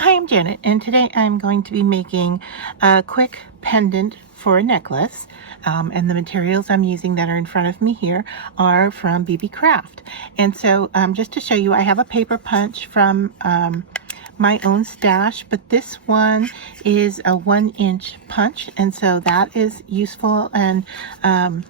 Hi, I'm Janet, and today I'm going to be making a quick pendant for a necklace. And the materials I'm using that are in front of me here are from BeebeeCraft. And so just to show you, I have a paper punch from my own stash, but this one is a 1-inch punch, and so that is useful. And then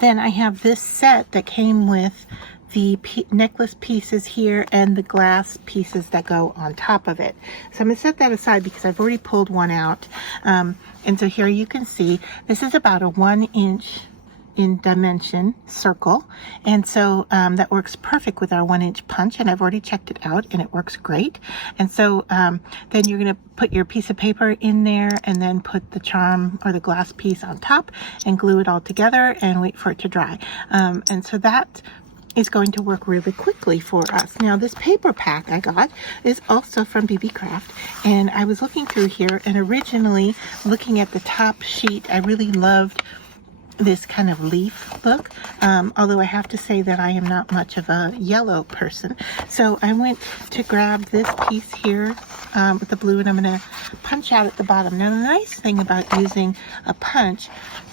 I have this set that came with the necklace pieces here and the glass pieces that go on top of it. So I'm going to set that aside because I've already pulled one out. And so here you can see this is about a 1-inch in dimension circle, and so that works perfect with our 1-inch punch, and I've already checked it out and it works great. And so then you're going to put your piece of paper in there and then put the charm or the glass piece on top and glue it all together and wait for it to dry. And so that is going to work really quickly for us. Now, this paper pack I got is also from BeebeeCraft, and I was looking through here, and originally looking at the top sheet, I really loved this kind of leaf look, although I have to say that I am not much of a yellow person. So I went to grab this piece here with the blue, and I'm going to punch out at the bottom. Now, the nice thing about using a punch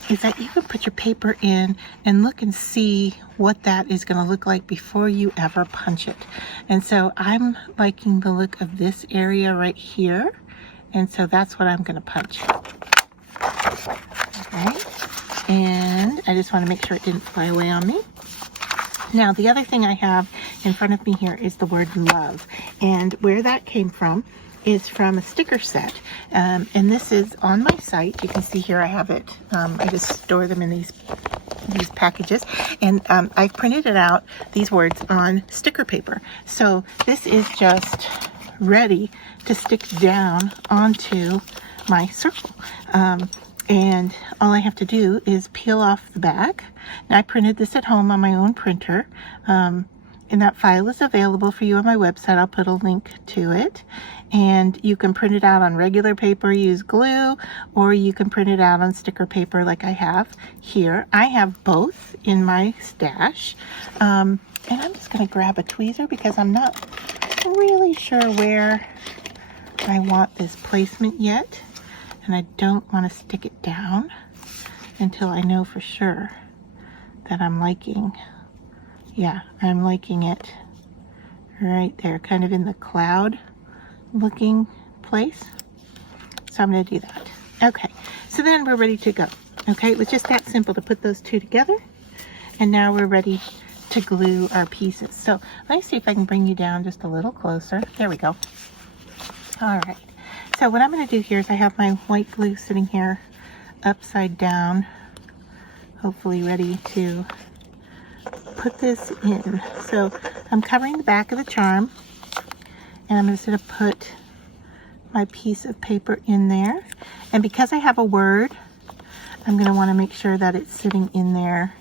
is that you can put your paper in and look and see what that is going to look like before you ever punch it. And so I'm liking the look of this area right here, and so that's what I'm going to punch. Okay. And I just want to make sure it didn't fly away on me. Now, the other thing I have in front of me here is the word love. And where that came from is from a sticker set. And this is on my site. You can see here I have it. I just store them in these packages. And I've printed it out, these words, on sticker paper. So this is just ready to stick down onto my circle. And all I have to do is peel off the back. Now, I printed this at home on my own printer, and that file is available for you on my website. I'll put a link to it, and you can print it out on regular paper, use glue, or you can print it out on sticker paper like I have here. I have both in my stash, and I'm just going to grab a tweezer because I'm not really sure where I want this placement yet. And I don't want to stick it down until I know for sure that I'm liking, I'm liking it right there, kind of in the cloud looking place. So I'm going to do that. Okay, so then we're ready to go. Okay, it was just that simple to put those two together. And now we're ready to glue our pieces. So let me see if I can bring you down just a little closer. There we go. All right. So what I'm going to do here is I have my white glue sitting here upside down, hopefully ready to put this in. So I'm covering the back of the charm, and I'm just going to put my piece of paper in there. And because I have a word, I'm going to want to make sure that it's sitting in there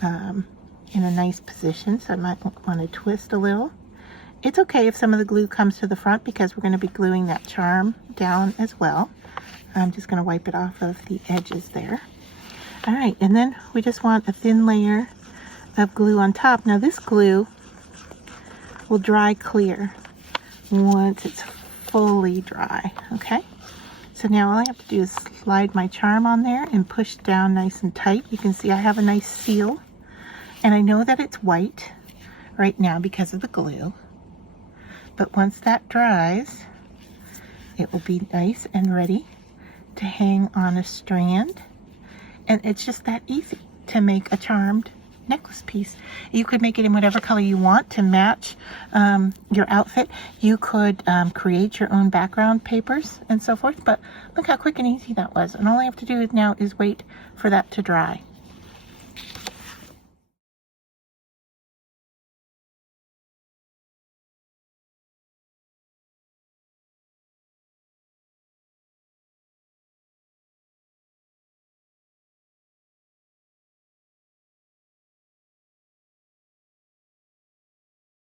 in a nice position. So I might want to twist a little. It's okay if some of the glue comes to the front because we're going to be gluing that charm down as well. I'm just going to wipe it off of the edges there. All right, and then we just want a thin layer of glue on top. Now, this glue will dry clear once it's fully dry, okay? So now all I have to do is slide my charm on there and push down nice and tight. You can see I have a nice seal, and I know that it's white right now because of the glue. But once that dries, it will be nice and ready to hang on a strand. And it's just that easy to make a charmed necklace piece. You could make it in whatever color you want to match your outfit. You could create your own background papers and so forth. But look how quick and easy that was. And all I have to do now is wait for that to dry.